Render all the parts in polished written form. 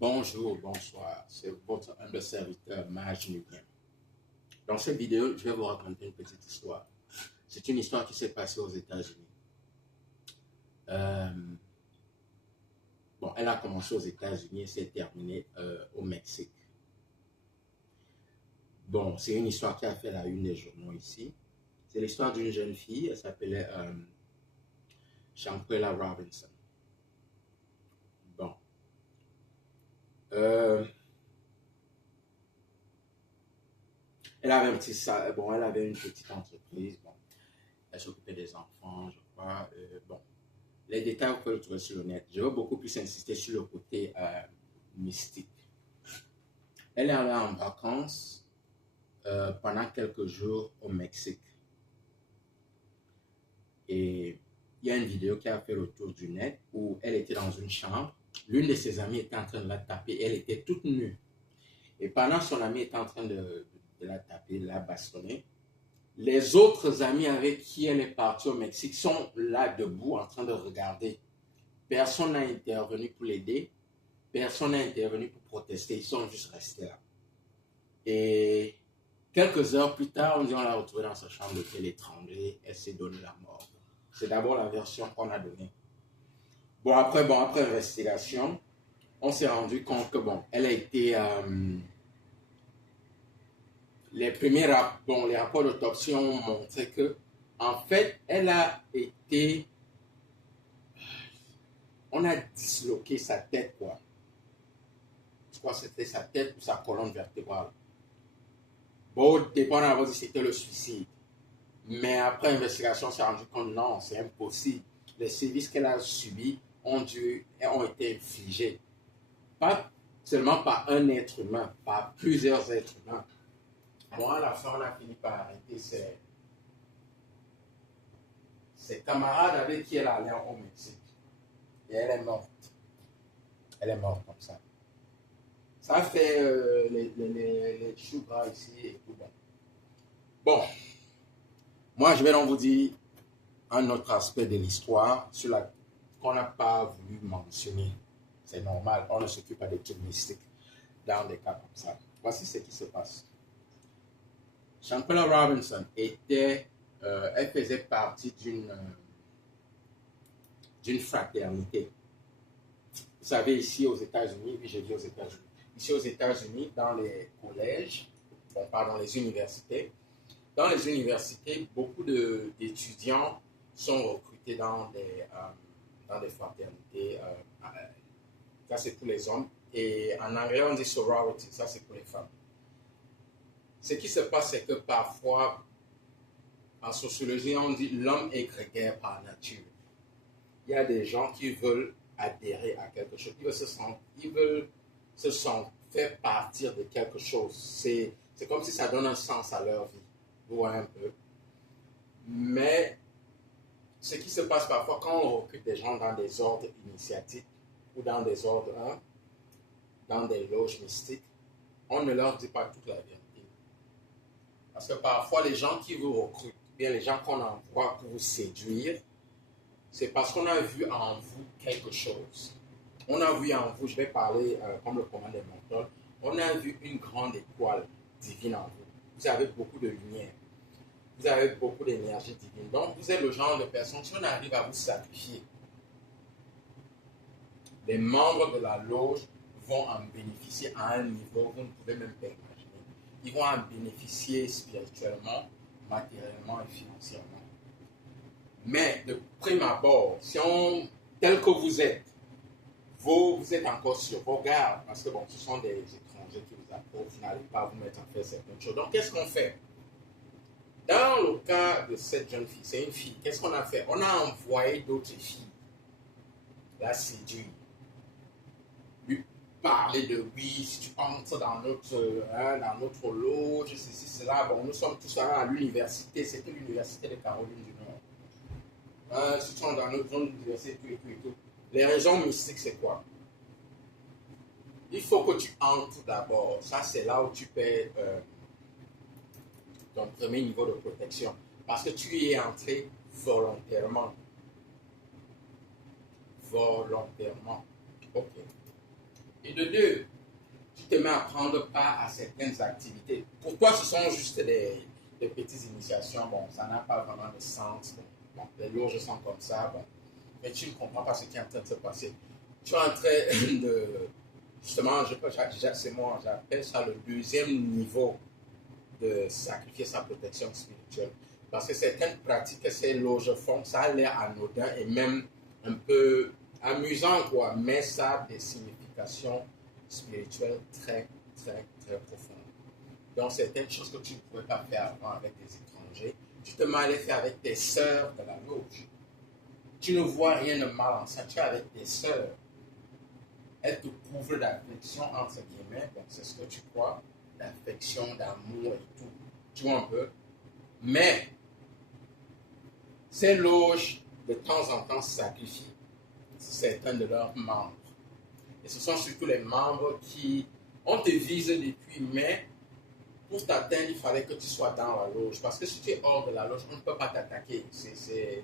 Bonjour, bonsoir, c'est votre humble serviteur Mage Nubien. Dans cette vidéo, je vais vous raconter une petite histoire. C'est une histoire qui s'est passée aux États-Unis. Elle a commencé aux États-Unis et s'est terminée au Mexique. C'est une histoire qui a fait la une des journaux ici. C'est l'histoire d'une jeune fille, elle s'appelait Shanquella Robinson. Elle avait une petite entreprise. Elle s'occupait des enfants, je crois. Les détails, vous pouvez le trouver sur le net. Je veux beaucoup plus insister sur le côté mystique. Elle est allée en vacances pendant quelques jours au Mexique. Et il y a une vidéo qui a fait le tour du net où elle était dans une chambre. L'une de ses amies était en train de la taper. Elle était toute nue. Et pendant son amie était en train de la taper, de la bastonner, les autres amis avec qui elle est partie au Mexique sont là debout en train de regarder. Personne n'a intervenu pour l'aider. Personne n'a intervenu pour protester. Ils sont juste restés là. Et quelques heures plus tard, on l'a retrouvée dans sa chambre d'hôtel étranglée. Elle s'est donnée la mort. C'est d'abord la version qu'on a donnée. Après investigation, on s'est rendu compte que elle a été... les rapports d'autopsie ont montré que, en fait, elle a été... On a disloqué sa tête, quoi. Je crois que c'était sa tête ou sa colonne vertébrale. Au départ, on a dit que c'était le suicide. Mais après investigation, on s'est rendu compte, non, c'est impossible. Les sévices qu'elle a subis ont été infligés. Pas seulement par un être humain, par plusieurs êtres humains. À la fin, on a fini par arrêter ses camarades avec qui elle allait au Mexique. Et elle est morte. Elle est morte comme ça. Ça fait les choux gras ici et tout bon. Moi, je vais donc vous dire un autre aspect de l'histoire qu'on n'a pas voulu mentionner. C'est normal, on ne s'occupe pas des trucs mystiques dans des cas comme ça. Voici ce qui se passe. Shanquella Robinson elle faisait partie d'une fraternité. Vous savez, ici aux États-Unis, oui, j'ai dit aux États-Unis, ici aux États-Unis, dans les collèges, dans les universités, beaucoup d'étudiants sont recrutés dans des fraternités. Ça, c'est pour les hommes. Et en anglais, on dit sorority, ça, c'est pour les femmes. Ce qui se passe, c'est que parfois, en sociologie, on dit l'homme est grégaire par nature. Il y a des gens qui veulent adhérer à quelque chose. Ils veulent se sentir faire partir de quelque chose. C'est comme si ça donne un sens à leur vie. Vous voyez un peu. Mais ce qui se passe parfois quand on recrute des gens dans des ordres initiatiques ou dans des ordres, dans des loges mystiques, on ne leur dit pas toute la vérité. Parce que parfois, les gens qui vous recrutent, bien les gens qu'on envoie pour vous séduire, c'est parce qu'on a vu en vous quelque chose. On a vu en vous, je vais parler comme le commandant des mentors, on a vu une grande étoile divine en vous. Vous avez beaucoup de lumière. Vous avez beaucoup d'énergie divine. Donc, vous êtes le genre de personne, si on arrive à vous sacrifier, les membres de la loge vont en bénéficier à un niveau, vous ne pouvez même pas imaginer. Ils vont en bénéficier spirituellement, matériellement et financièrement. Mais de prime abord, tel que vous êtes encore sur vos gardes, parce que ce sont des étrangers qui vous approchent, vous n'allez pas vous mettre à faire certaines choses. Donc, qu'est-ce qu'on fait? Dans le cas de cette jeune fille, c'est une fille, qu'est-ce qu'on a fait? On a envoyé d'autres filles la séduire, lui parler de oui, si tu entres dans notre loge, ceci, cela. Nous sommes tous à l'université, c'était l'université de Caroline du Nord. Si tu entres dans notre université, tout. Les raisons mystiques, c'est quoi? Il faut que tu entres d'abord. Ça, c'est là où tu perds ton premier niveau de protection. Parce que tu y es entré volontairement. Ok. Et de deux, tu te mets à prendre part à certaines activités. Pour toi, ce sont juste des petites initiations. Bon, ça n'a pas vraiment de sens. Bon, les loges sont comme ça. Bon, mais tu ne comprends pas ce qui est en train de se passer. Tu es en train de... Justement, c'est moi, j'appelle ça le deuxième niveau de sacrifier sa protection spirituelle. Parce que certaines pratiques que ces loges font, ça a l'air anodin et même un peu amusant, quoi. Mais ça a des significations spirituelles très, très, très profondes. Donc, certaines choses que tu ne pouvais pas faire avant avec des étrangers, tu te mets à les faire avec tes sœurs de la loge. Tu ne vois rien de mal en ça. Tu es avec tes sœurs. Elles te couvrent d'affection, entre guillemets. Donc, c'est ce que tu crois, d'affection, d'amour et tout. Tu vois un peu. Mais, ces loges, de temps en temps, sacrifient certains de leurs membres. Et ce sont surtout les membres qui, on te vise depuis, mais pour t'atteindre, il fallait que tu sois dans la loge. Parce que si tu es hors de la loge, on ne peut pas t'attaquer. C'est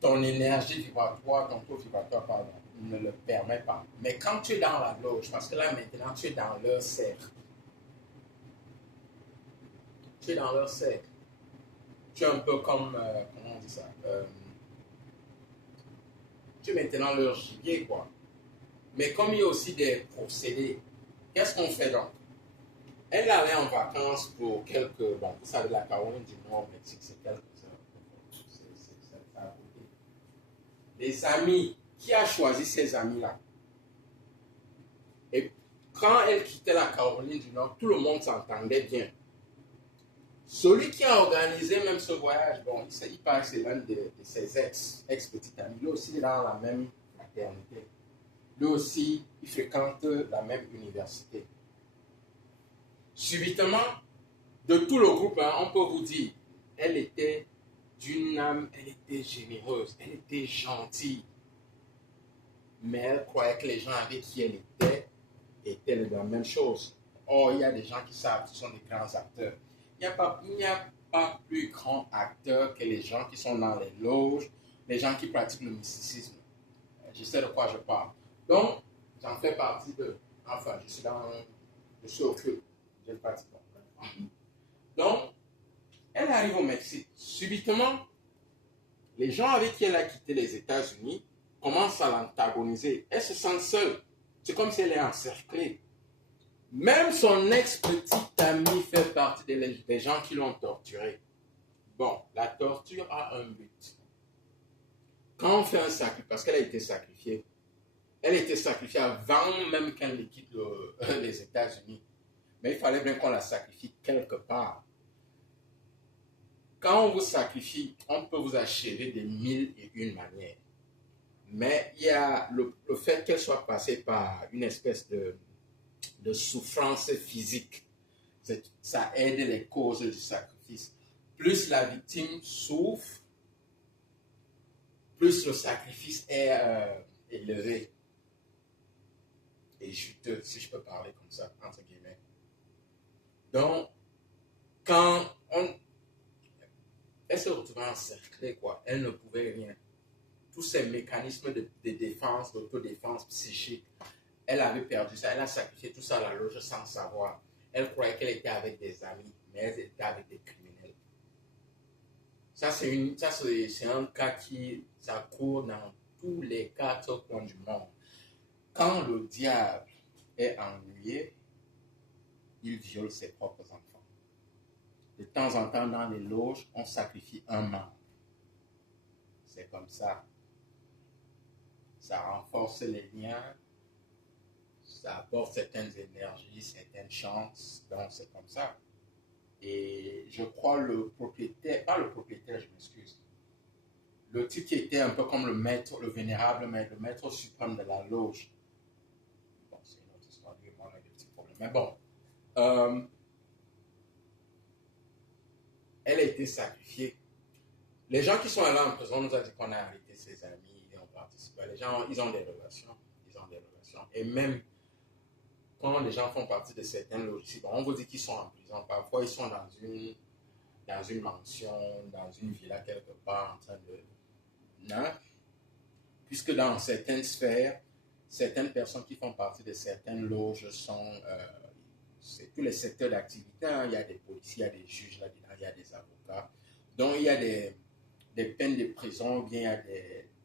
ton énergie vibratoire, ton taux vibratoire, pardon, ne le permet pas. Mais quand tu es dans la loge, parce que là maintenant, tu es dans leur cercle. Tu es dans leur cercle. Tu es un peu comme, comment on dit ça, tu es maintenant leur gibier, quoi. Mais comme il y a aussi des procédés, qu'est-ce qu'on fait donc? Elle allait en vacances pour quelques, bon, vous savez, la Caroline du Nord, au Mexique, c'est quelques heures. C'est à côté. Les amis, qui a choisi ces amis-là? Et quand elle quittait la Caroline du Nord, tout le monde s'entendait bien. Celui qui a organisé même ce voyage, bon, il paraît que c'est l'un de ses ex-petits amis. Lui aussi, il est dans la même fraternité. Lui aussi, il fréquente la même université. Subitement, de tout le groupe, hein, on peut vous dire, elle était d'une âme, elle était généreuse, elle était gentille. Mais elle croyait que les gens avec qui elle étaient la même chose. Or, il y a des gens qui savent, ce sont des grands acteurs. Il n'y a pas plus grand acteur que les gens qui sont dans les loges, les gens qui pratiquent le mysticisme. Je sais de quoi je parle. Donc, j'en fais partie de. Enfin, je suis au club. Je ne pratique pas. Donc, elle arrive au Mexique. Subitement, les gens avec qui elle a quitté les États-Unis commencent à l'antagoniser. Elle se sent seule. C'est comme si elle est encerclée. Même son ex-petite ami fait partie des gens qui l'ont torturée. Bon, la torture a un but. Quand on fait un sacrifice, parce qu'elle a été sacrifiée, elle a été sacrifiée avant même qu'elle ne quitte les États-Unis. Mais il fallait bien qu'on la sacrifie quelque part. Quand on vous sacrifie, on peut vous achever de 1001 manières. Mais il y a le fait qu'elle soit passée par une espèce de souffrance physique. Ça aide les causes du sacrifice. Plus la victime souffre, plus le sacrifice est élevé et juteux, si je peux parler comme ça, entre guillemets. Donc, quand elle se retrouvait encerclée, quoi, elle ne pouvait rien. Tous ces mécanismes de défense, d'autodéfense psychique, elle avait perdu ça, elle a sacrifié tout ça à la loge sans savoir. Elle croyait qu'elle était avec des amis, mais elle était avec des criminels. Ça, c'est un cas ça court dans tous les 4 coins du monde. Quand le diable est ennuyé, il viole ses propres enfants. De temps en temps, dans les loges, on sacrifie un membre. C'est comme ça. Ça renforce les liens, ça apporte certaines énergies, certaines chances, donc c'est comme ça. Et je crois pas le propriétaire, je m'excuse, le type qui était un peu comme le maître, le vénérable maître, le maître suprême de la loge. Bon, c'est une autre histoire, lui, on a des petits problèmes. Mais bon, elle a été sacrifiée. Les gens qui sont allés en prison nous ont dit qu'on a arrêté ses amis et on participe. Les gens, ils ont des relations. Et même quand les gens font partie de certaines loges, on vous dit qu'ils sont en prison. Parfois, ils sont dans une mansion, dans une villa quelque part en train de... Non? Puisque dans certaines sphères, certaines personnes qui font partie de certaines loges sont, c'est tous les secteurs d'activité, hein. Il y a des policiers, il y a des juges là-dedans, il y a des avocats. Donc, il y a des peines de prison, ou bien il y a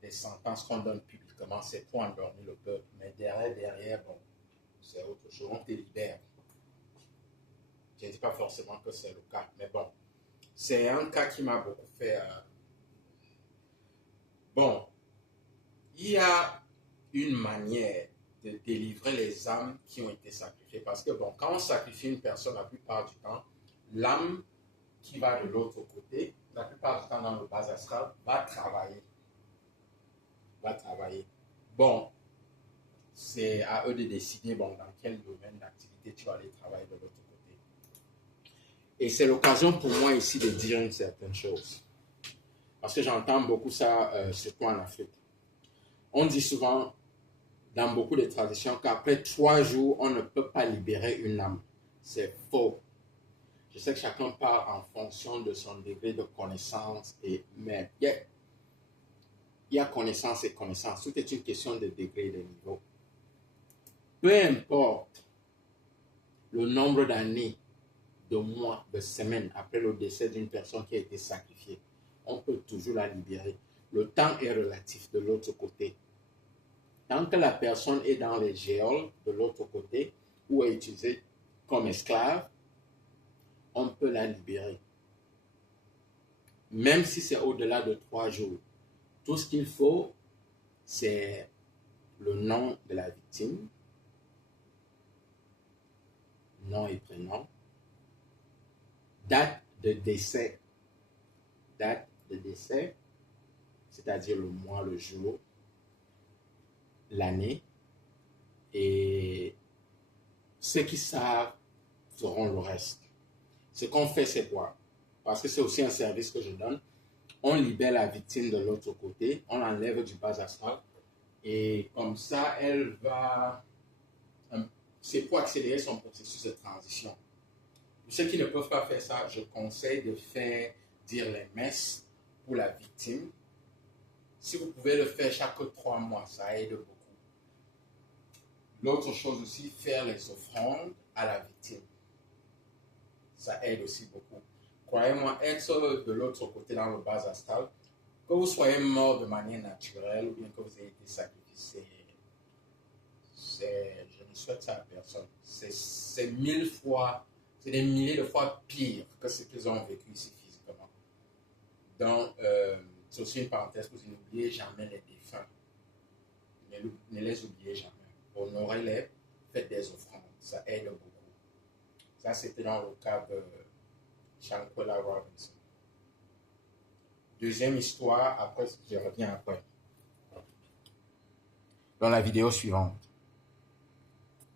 des sentences qu'on donne publiquement, c'est pour endormir le peuple. Mais derrière, bon, c'est autre chose, on te libère. Je ne dis pas forcément que c'est le cas, mais bon, c'est un cas qui m'a beaucoup fait. Bon, il y a une manière de délivrer les âmes qui ont été sacrifiées. Parce que, bon, quand on sacrifie une personne, la plupart du temps, l'âme qui va de l'autre côté, la plupart du temps dans le bas astral, va travailler. Bon, c'est à eux de décider, bon, dans quel domaine d'activité tu vas aller travailler de l'autre côté. Et c'est l'occasion pour moi ici de dire une certaine chose. Parce que j'entends beaucoup ça, surtout en Afrique. On dit souvent, dans beaucoup de traditions, qu'après 3 jours, on ne peut pas libérer une âme. C'est faux. Je sais que chacun parle en fonction de son degré de connaissance, mais il y a connaissance et connaissance. Tout est une question de degré et de niveau. Peu importe le nombre d'années, de mois, de semaines après le décès d'une personne qui a été sacrifiée, on peut toujours la libérer. Le temps est relatif de l'autre côté. Tant que la personne est dans les géoles de l'autre côté ou est utilisée comme esclave, on peut la libérer. Même si c'est au-delà de 3 jours. Tout ce qu'il faut, c'est le nom de la victime, nom et prénom, date de décès, c'est-à-dire le mois, le jour, l'année, et ceux qui savent feront le reste. Ce qu'on fait, c'est quoi? Parce que c'est aussi un service que je donne. On libère la victime de l'autre côté, on l'enlève du bas astral, et comme ça, elle va... C'est pour accélérer son processus de transition. Pour ceux qui ne peuvent pas faire ça, je conseille de faire dire les messes pour la victime. Si vous pouvez le faire chaque 3 mois, ça aide beaucoup. L'autre chose aussi, faire les offrandes à la victime. Ça aide aussi beaucoup. Croyez-moi, être de l'autre côté dans le bas astral, que vous soyez mort de manière naturelle ou bien que vous ayez été sacrifié, je ne souhaite ça à personne. C'est 1000 fois, c'est des milliers de fois pire que ce qu'ils ont vécu ici physiquement. Donc, c'est aussi une parenthèse, vous n'oubliez jamais les défunts. Ne les oubliez jamais. Honorez-les, faites des offrandes. Ça aide beaucoup. Ça, c'était dans le cas de Shankwela Robinson. Deuxième histoire, après, je reviens après. Dans la vidéo suivante.